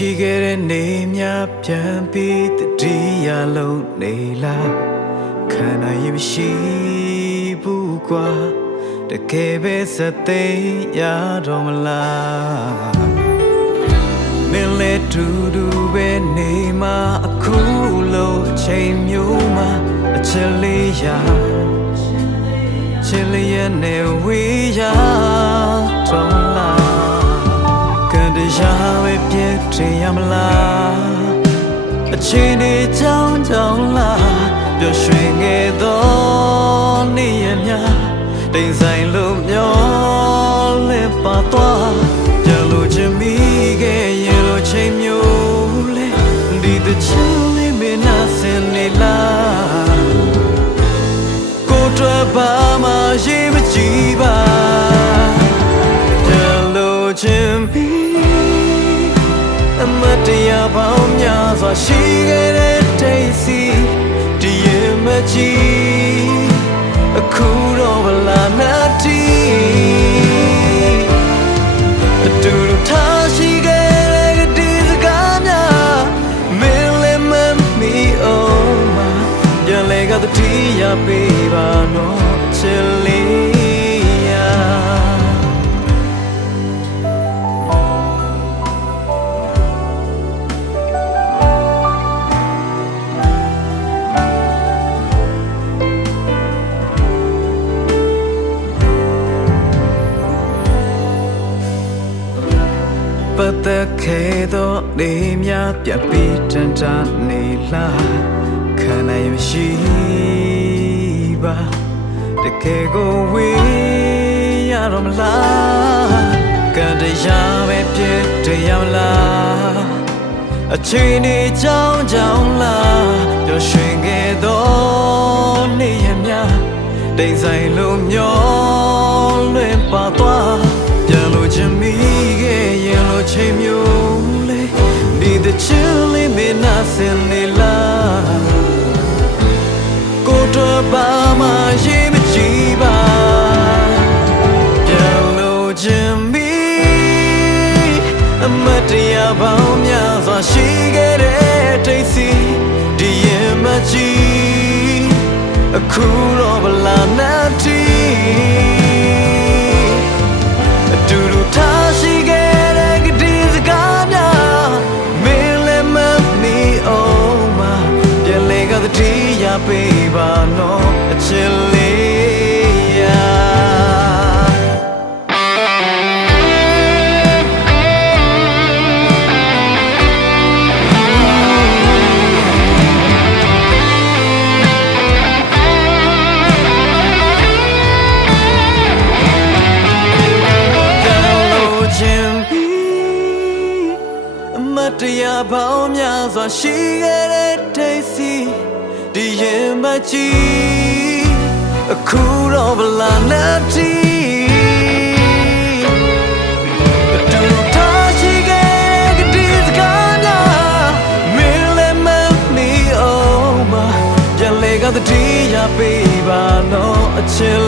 ရှိခဲ့တဲ့နေများပြန်ပြီးတတိယလုံးနေလားခန္ဓာရင်မရှိဘူးကွာတကယ်ပဲစသိရတော့မလားမင်းလည်းတူတူပဲနေမှာအခုလို့အချိန်မျိုးမှာအချစ်လေးရချစ်လေးရဲ့နေဝေးရတော့လားကန်တရားပဲပြည့်တင်ရမလားအချိန်တွေကြောင်းလားပျော်ရွှင်ခဲ့သောနေ့ရက်များတိမ်ဆိုင်လို့မျောလင့်ပါသွားပြန်လို့ချင်မိခဲ့ရင်လို့ချိန်မျိုးလေဒီတချင်လေးမင်းနာစင်နေလားကိုယ်တွေ့ပါမှရေးမကြည့်ပါပြန်လို့ချင်မိအမတ်တရားပေါင်းများစွာရှိခဲ့တဲ့တိတ်စီဒီရင်မကြည့်အခုတော့ဗလာနာတီအတူတူထားရှိခဲ့တဲ့ဒီစကားများမင်းလည်းမမီအောင်မပြန်လေကတတိယပေးပါတော့ချစ်လေးရပတ်သက်ခဲ့သောနေများပြပြီးတန်တာနေလားခန္ဓာရင်မရှိပါတကယ်ကိုဝေးရတော့မလားကံတရားပဲပြည့်တရားမလားအချိန်တွေကြောင်းလားပျော်ရွှင်ခဲ့သောနေ့ရက်များတိမ်ဆိုင်လို့မျောလွင့်ပါသွားပြန်လို့ချင်မိခဲ့ရင်လို့ချိန်မျိုးလေဒီတချင်လေးမင်းနာစင်နေလားကိုယ်တော်ပါမှရေးမကြည့်ပါပြန်လို့ချင်မိအမတ်တရားပေါင်းများစွာရှိခဲ့တဲ့တိတ်စီဒီရင်မကြည့်အခုတော့ဗလာနာတီအတူတူထားရှိခဲ့တဲ့ဒီစကားများမင်းလည်းမမီအောင်မပြန်လေကတတိယပေးပါတော့အချစ်လေးရတရားပေါင်းများစွာရှိခဲ့တဲ့တိတ်စီဒီရင်မကြည့်အခုတော့ဗလာနာတီအတူထားရှိခဲ့တဲ့ဒီစကားများမင်းလည်းမမီအောင်မပြန်လေကတတိယပေးပါတော့အချစ်